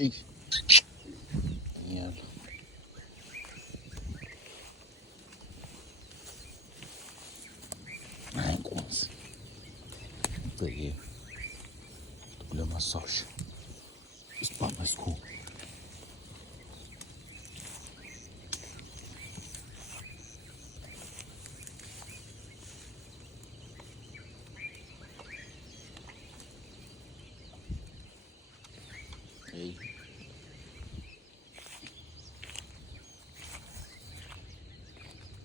Ich. Genial. Ai, quase. Peguei. Olha uma soja. Spam mais cool. Ei.